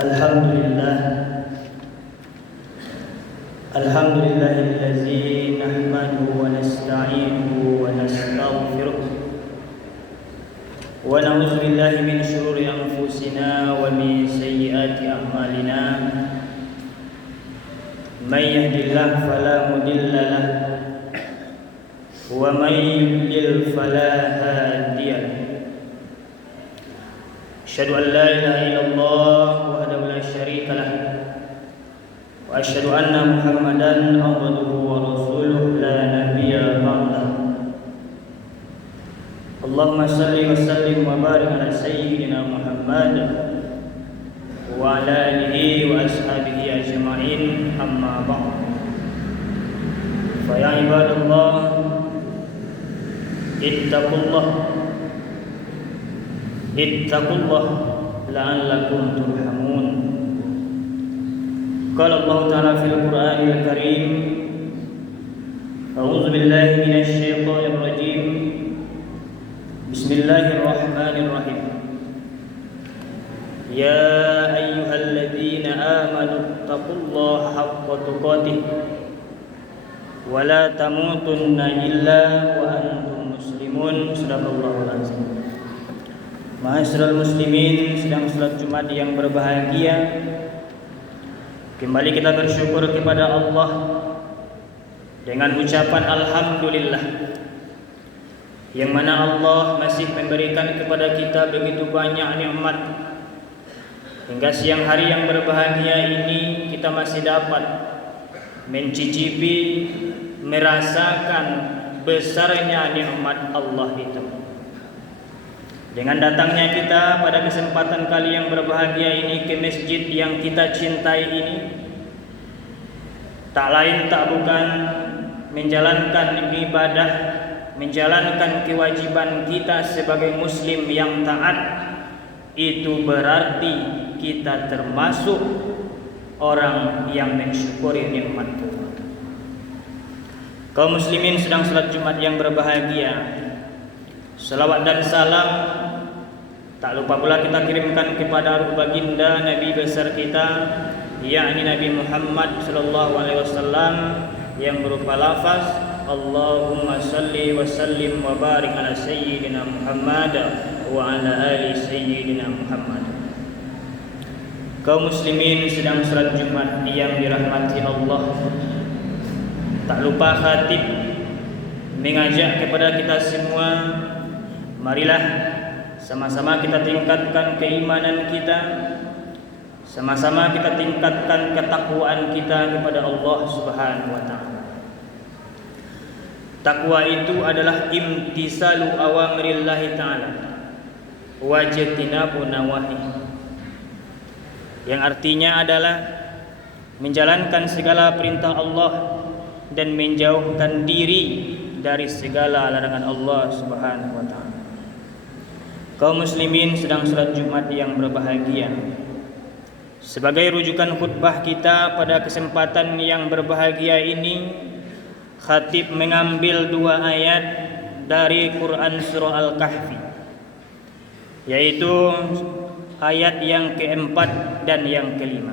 Alhamdulillah Alhamdulillahillazi nahmaduhu wa nasta'inuhu wa nastaghfiruh wa na'udzu billahi min shururi anfusina wa min sayyiati a'malina may yahdihillahu fala mudilla lahu wa may yudlil fala hadiya lahu. Asyhadu an la ilaha illallah wahdahu la syarika lah wa asyhadu anna Muhammadan abduhu wa rasuluh la nabiyya ba'dah. Allahumma shalli wa sallim wa barik ala sayyidina Muhammad wa ala alihi wa ashabihi ajma'in, amma ba'd. Fa ya ibadallah ittaqullah la'allakum turhamun. Qala Allah Ta'ala fil Qur'anil Karim, a'udzu billahi minasy syaithanir rajim. Bismillahirrahmanirrahim. Ya ayyuhalladzina amanu taqullaha haqqa tuqatih wa la tamutunna illa wa antum muslimun. Shadaqallahul azim. Ma'asyiral muslimin, sedang salat Jumat yang berbahagia, kembali kita bersyukur kepada Allah dengan ucapan alhamdulillah, yang mana Allah masih memberikan kepada kita begitu banyak nikmat. Hingga siang hari yang berbahagia ini kita masih dapat mencicipi, merasakan besarnya nikmat Allah itu. Dengan datangnya kita pada kesempatan kali yang berbahagia ini ke masjid yang kita cintai ini, tak lain tak bukan menjalankan ibadah, menjalankan kewajiban kita sebagai muslim yang taat. Itu berarti kita termasuk orang yang mensyukuri nikmat Tuhan. Kaum muslimin sedang salat Jumat yang berbahagia, salawat dan salam tak lupa pula kita kirimkan kepada ruh baginda Nabi besar kita, yakni Nabi Muhammad sallallahu alaihi wasallam, yang berupa lafaz Allahumma salli wa sallim wa barik ala sayyidina Muhammad wa ala ali sayyidina Muhammad. Kaum muslimin sedang salat Jumat yang dirahmati Allah, tak lupa khatib mengajak kepada kita semua, marilah sama-sama kita tingkatkan keimanan kita, sama-sama kita tingkatkan ketakwaan kita kepada Allah Subhanahu wa taala. Takwa itu adalah imtisalu awamrillah taala wa jatinabu nawahi, yang artinya adalah menjalankan segala perintah Allah dan menjauhkan diri dari segala larangan Allah Subhanahu wa taala. Kaum muslimin sedang salat Jumat yang berbahagia, sebagai rujukan khutbah kita pada kesempatan yang berbahagia ini, khatib mengambil dua ayat dari Quran surah Al-Kahfi, yaitu ayat yang keempat dan yang kelima.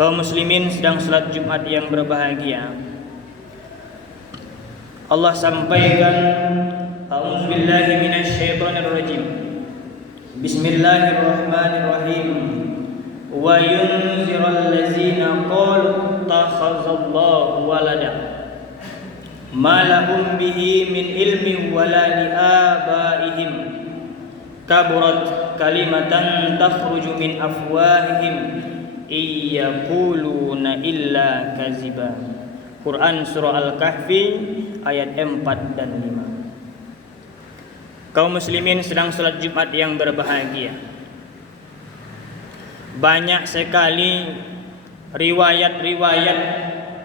Kaum muslimin sedang salat Jumat yang berbahagia, Allah sampaikan, a'udzu billahi minasy syaithanir rajim. Bismillahirrahmanirrahim. Wa yunzirul ladzina qalu takhazallahu walada ma lahum bihi min ilmin wala liabaihim kaburat kalimatan takhruju min afwahihim iyaquluna illa kaziba. Quran surah Al-Kahfi ayat 4 dan 5. Kaum muslimin sedang salat Jumat yang berbahagia, banyak sekali riwayat-riwayat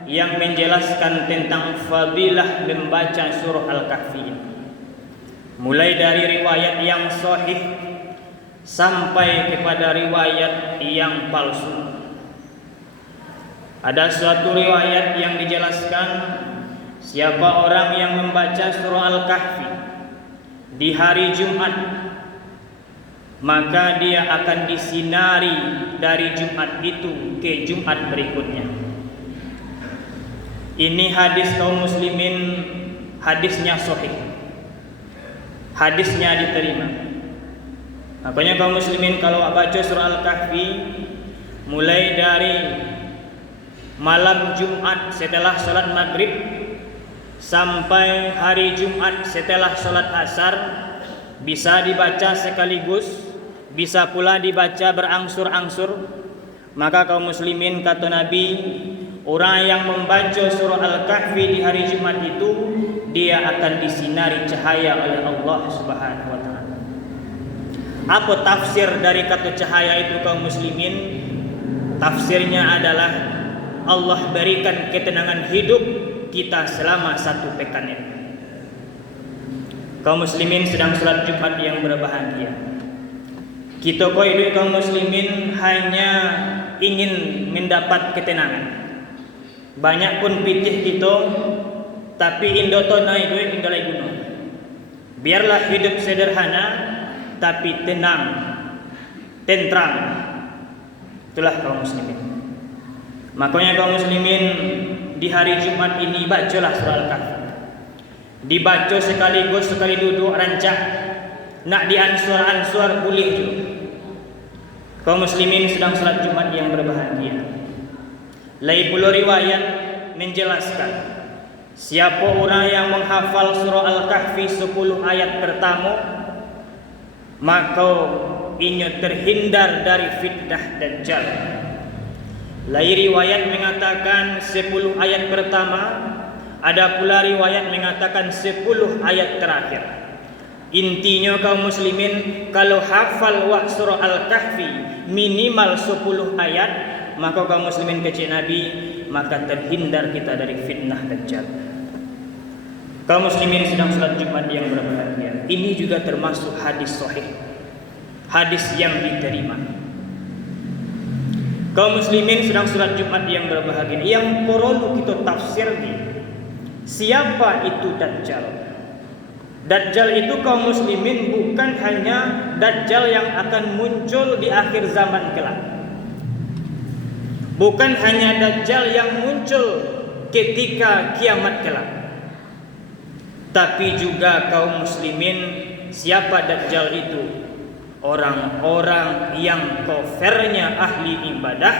yang menjelaskan tentang fadilah membaca surah Al-Kahfi, mulai dari riwayat yang sahih sampai kepada riwayat yang palsu. Ada suatu riwayat yang dijelaskan, siapa orang yang membaca surah Al-Kahfi di hari Jumat, maka dia akan disinari dari Jumat itu ke Jumat berikutnya. Ini hadis kaum muslimin, hadisnya sahih, hadisnya diterima. Makanya kaum muslimin kalau baca surah Al-Kahfi mulai dari malam Jumat setelah sholat maghrib sampai hari Jumat setelah sholat asar, bisa dibaca sekaligus, bisa pula dibaca berangsur-angsur. Maka kaum muslimin, kata Nabi, orang yang membaca surah Al-Kahfi di hari Jumat itu, dia akan disinari cahaya oleh Allah Subhanahu wa ta'ala. Apa tafsir dari kata cahaya itu kaum muslimin? Tafsirnya adalah Allah berikan ketenangan hidup kita selama 1 pekan ini. Kaum muslimin sedang sholat Jumat yang berbahagia. Kita kaum muslimin hanya ingin mendapat ketenangan. Banyak pun pitih kita, tapi indo tona itu indo lagi gunung. Biarlah hidup sederhana tapi tenang, tentram. Itulah kaum muslimin. Makanya kaum muslimin di hari Jumat ini bacalah surah Al-Kahfi. Dibaca sekaligus, sekali duduk rancak, nak diansur-ansur boleh juga. Kaum muslimin sedang salat Jumat yang berbahagia. Lain pula riwayat menjelaskan siapa orang yang menghafal surah Al-Kahfi 10 ayat pertama, maka inya terhindar dari fitnah Dajjal. Lain riwayat mengatakan 10 ayat pertama, ada pula riwayat mengatakan 10 ayat terakhir. Intinya kaum muslimin, kalau hafal surah Al-Kahfi minimal 10 ayat, maka kaum muslimin kecil Nabi, maka terhindar kita dari fitnah Dajjal. Kaum muslimin sedang salat Jumat yang berbahagia. Ini juga termasuk hadis sahih, hadis yang diterima. Kaum muslimin sedang salat Jumat yang berbahagia. Yang perlu kita tafsir nih, siapa itu Dajjal? Dajjal itu kaum muslimin bukan hanya Dajjal yang akan muncul di akhir zaman kelak. Bukan hanya Dajjal yang muncul ketika kiamat kelak. Tapi juga kaum muslimin, siapa Dajjal itu? Orang-orang yang kafirnya ahli ibadah,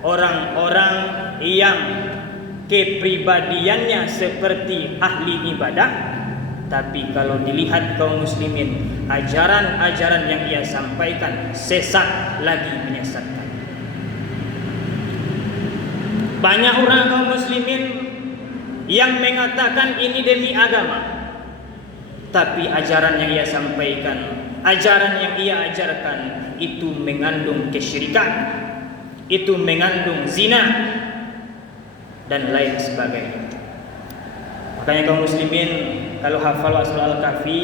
orang-orang yang kepribadiannya seperti ahli ibadah, tapi kalau dilihat kaum muslimin, ajaran-ajaran yang ia sampaikan sesat lagi menyesatkan. Banyak orang kaum muslimin yang mengatakan ini demi agama, tapi ajaran yang ia sampaikan, ajaran yang ia ajarkan itu mengandung kesyirikan, itu mengandung zina dan lain sebagainya. Makanya kaum muslimin, kalau hafal surah Al-Kahfi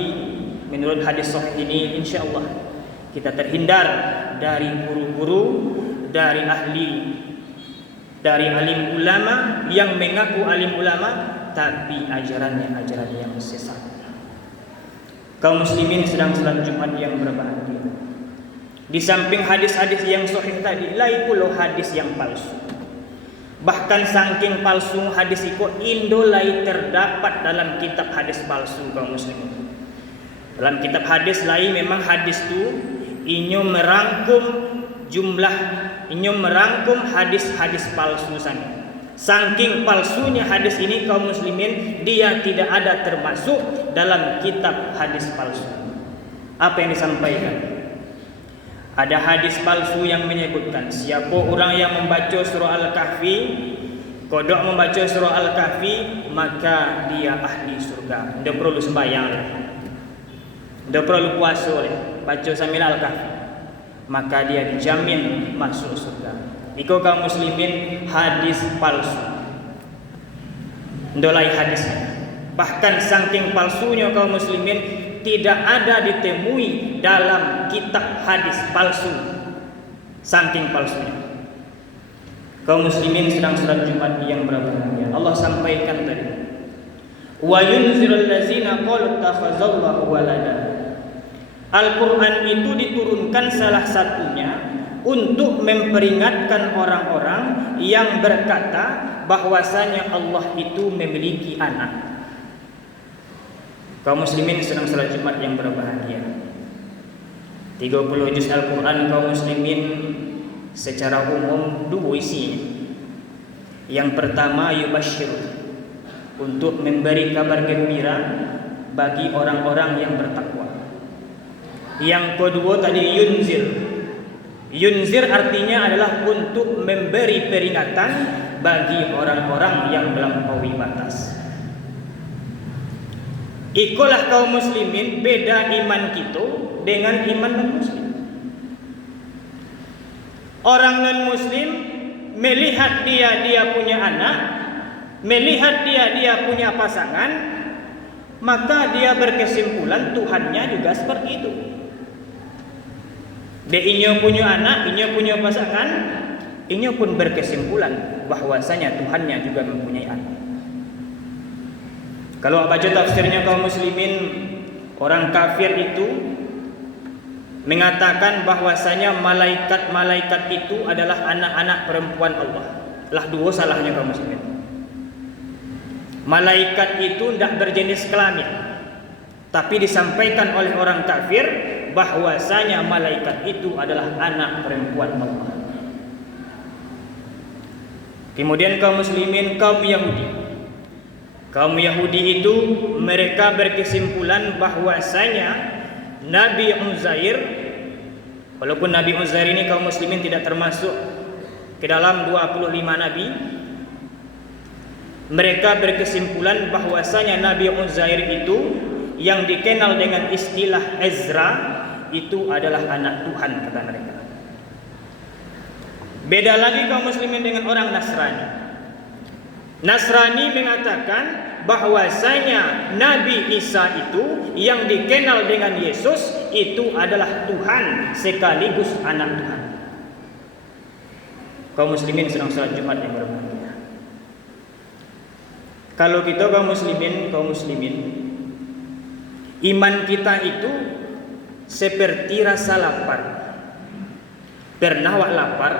menurut hadis sahih ini, insyaallah kita terhindar dari guru-guru, dari ahli, dari alim ulama yang mengaku alim ulama tapi ajarannya ajaran yang sesat. Kaum muslimin sedang salat Jumat yang berbahagia. Di samping hadis-hadis yang sahih tadi, lain pula hadis yang palsu. Bahkan saking palsu hadis itu, indo lain terdapat dalam kitab hadis palsu kaum muslimin. Dalam kitab hadis lain memang hadis itu inyo merangkum hadis-hadis palsu sana. Saking palsunya hadis ini kaum muslimin, dia tidak ada termasuk dalam kitab hadis palsu. Apa yang disampaikan? Ada hadis palsu yang menyebutkan siapa orang yang membaca surah Al-Kahfi, kodok membaca surah Al-Kahfi, maka dia ahli surga. Tidak perlu sembahyang, tidak perlu puasa, baca sambil Al-Kahfi, maka dia dijamin masuk surga. Iko kaum muslimin, hadis palsu. Ndolai hadisnya. Bahkan saking palsunya kaum muslimin, tidak ada ditemui dalam kitab hadis palsu. Saking palsunya. Kaum muslimin sedang salat Jumat yang berbahagia. Allah sampaikan tadi, wa yunzirul ladzina qalu takhazallahu walada. Al-Quran itu diturunkan salah satunya untuk memperingatkan orang-orang yang berkata bahwasanya Allah itu memiliki anak. Kaum muslimin sedang salat Jumat yang berbahagia. 30 juz Al-Quran kaum muslimin secara umum dua isinya. Yang pertama yubasyir, untuk memberi kabar gembira bagi orang-orang yang bertakwa. Yang kedua tadi yunzir. Yunzir artinya adalah untuk memberi peringatan bagi orang-orang yang melampaui batas. Ikulah kaum muslimin beda iman kita dengan iman non-muslim. Orang non-muslim melihat dia punya anak, melihat dia punya pasangan, maka dia berkesimpulan Tuhannya juga seperti itu. Dia punya anak, punya pasangan, pun berkesimpulan bahwasanya Tuhannya juga mempunyai anak. Kalau baca tafsirnya kaum muslimin, orang kafir itu mengatakan bahwasanya malaikat-malaikat itu adalah anak-anak perempuan Allah. Lah dua salahnya kaum muslimin. Malaikat itu tidak berjenis kelamin, tapi disampaikan oleh orang kafir bahwasanya malaikat itu adalah anak perempuan Allah. Kemudian kaum muslimin, kaum Yahudi. Kaum Yahudi itu mereka berkesimpulan bahwasanya Nabi Uzair, walaupun Nabi Uzair ini kaum muslimin tidak termasuk ke dalam 25 nabi, mereka berkesimpulan bahwasanya Nabi Uzair itu yang dikenal dengan istilah Ezra itu adalah anak Tuhan, kata mereka. Beda lagi kaum muslimin dengan orang Nasrani. Nasrani mengatakan bahwasanya Nabi Isa itu yang dikenal dengan Yesus itu adalah Tuhan sekaligus anak Tuhan. Kaum muslimin sedang salat Jumat yang berbahagia. Kalau kita kaum muslimin, iman kita itu seperti rasa lapar. Pernah wak lapar,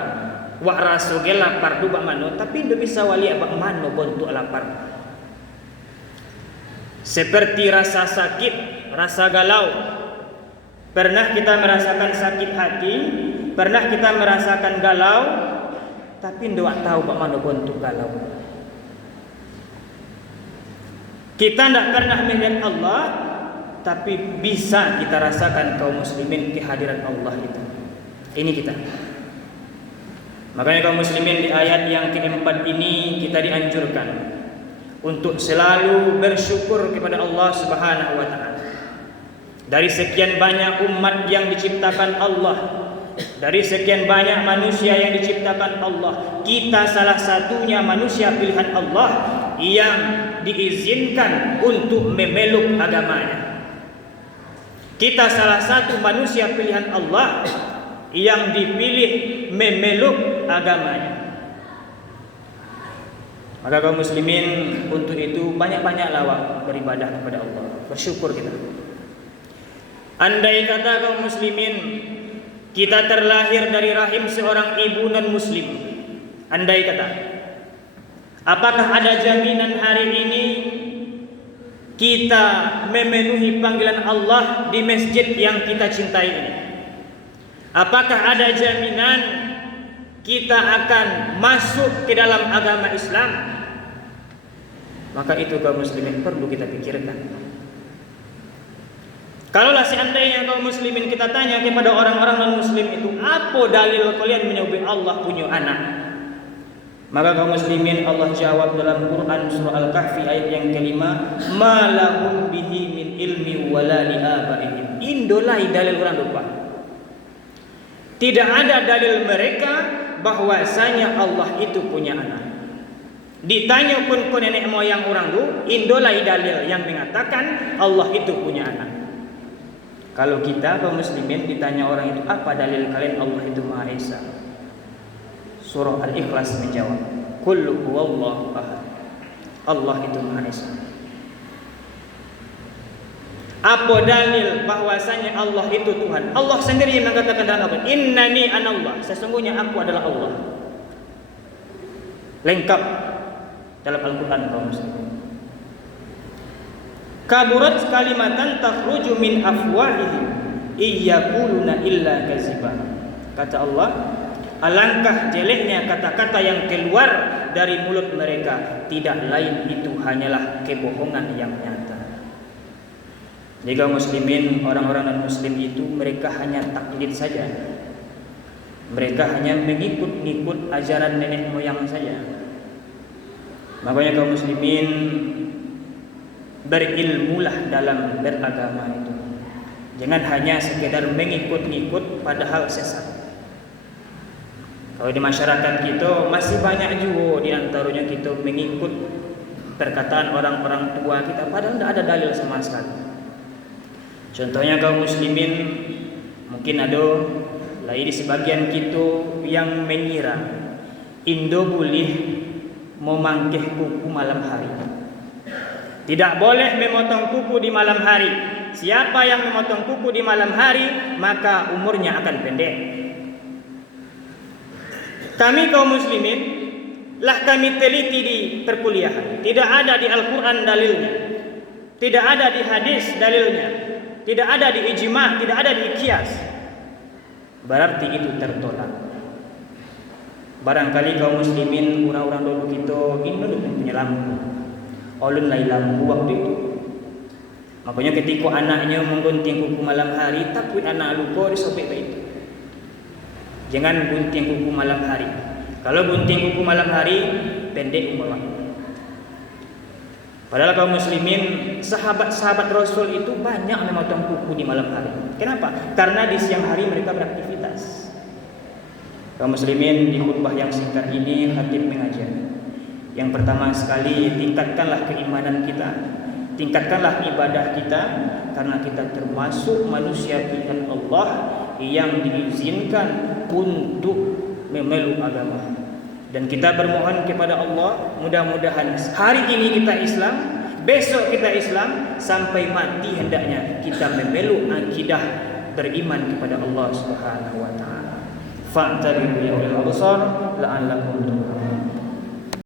wak rasoge lapar du bak mano, tapi ndak bisa wali bak mano bentuk lapar. Seperti rasa sakit, rasa galau. Pernah kita merasakan sakit hati, pernah kita merasakan galau, tapi ndak tahu bak mano bentuk galau. Kita tidak pernah melihat Allah, tapi bisa kita rasakan kaum muslimin kehadiran Allah itu. Ini kita. Makanya kaum muslimin di ayat yang keempat ini kita dianjurkan untuk selalu bersyukur kepada Allah Subhanahu wa taala. Dari sekian banyak umat yang diciptakan Allah, dari sekian banyak manusia yang diciptakan Allah, kita salah satunya manusia pilihan Allah yang diizinkan untuk memeluk agamanya. Kita salah satu manusia pilihan Allah yang dipilih memeluk agamanya. Maka kaum muslimin untuk itu banyak-banyaklah beribadah kepada Allah, bersyukur kita. Andai kata kaum muslimin kita terlahir dari rahim seorang ibu non muslim, andai kata, apakah ada jaminan hari ini kita memenuhi panggilan Allah di masjid yang kita cintai ini? Apakah ada jaminan kita akan masuk ke dalam agama Islam? Maka itu kaum muslimin perlu kita pikirkan. Kalaulah seandainya kaum muslimin kita tanya kepada orang-orang non-muslim itu, apa dalil kalian menyebut Allah punya anak? Maka kaum muslimin Allah jawab dalam Quran surah Al-Kahfi ayat yang kelima, ma lahum bihi min ilmi wala li abaihim. Indolai dalil orang lupa. Tidak ada dalil mereka bahwasanya Allah itu punya anak. Ditanya pun ke nenek moyang orang itu, indolai dalil yang mengatakan Allah itu punya anak. Kalau kita kaum muslimin ditanya orang itu, apa dalil kalian Allah itu Maha Esa? Surah Al-Ikhlas menjawab, Qul huwallahu ahad. Allah itu Maha Esa. Apa dalil bahwasanya Allah itu Tuhan? Allah sendiri yang mengatakan dalam Al-Quran, innani anallah, sesungguhnya aku adalah Allah. Lengkap dalam Al-Quran kaum muslimin. Kaburat kalimatan takhruju min afwahihim iyyaquluna illa kaziba. Kata Allah, alangkah jeleknya kata-kata yang keluar dari mulut mereka, tidak lain itu hanyalah kebohongan yang nyata. Jadi kaum muslimin, orang-orang non-muslim itu mereka hanya taklid saja. Mereka hanya mengikut-ikut ajaran nenek moyang saja. Makanya kaum muslimin, berilmulah dalam beragama itu. Jangan hanya sekedar mengikut-ikut padahal sesat. Kalau di masyarakat kita masih banyak juga di antaranya kita mengikut perkataan orang-orang tua kita padahal tidak ada dalil sama sekali. Contohnya kaum muslimin, mungkin ada lagi di sebagian kita yang mengira Indo boleh memangkeh kuku malam hari. Tidak boleh memotong kuku di malam hari. Siapa yang memotong kuku di malam hari, maka umurnya akan pendek. Kami kaum muslimin lah kami teliti di perkuliahan. Tidak ada di Al-Quran dalilnya, tidak ada di hadis dalilnya, tidak ada di ijma', tidak ada di qiyas. Berarti itu tertolak. Barangkali kaum muslimin orang-orang dulu kita ini punya lampu. Ulun lai lampu waktu itu. Makanya ketika anaknya menggunting kuku malam hari, takut anak lupa disobek itu. Jangan gunting kuku malam hari. Kalau gunting kuku malam hari, pendek umur. Padahal kaum muslimin, sahabat-sahabat Rasul itu banyak memotong kuku di malam hari. Kenapa? Karena di siang hari mereka beraktivitas. Kaum muslimin, di khutbah yang singkat ini khatib mengajar. Yang pertama sekali, tingkatkanlah keimanan kita, tingkatkanlah ibadah kita, karena kita termasuk manusia pilihan Allah yang diizinkan untuk memeluk agama. Dan kita bermohon kepada Allah, mudah-mudahan hari ini kita Islam, besok kita Islam, sampai mati hendaknya kita memeluk akidah beriman kepada Allah Subhanahu wa taala. Fa'tabiru ya ulil absar la'allakum turhamun.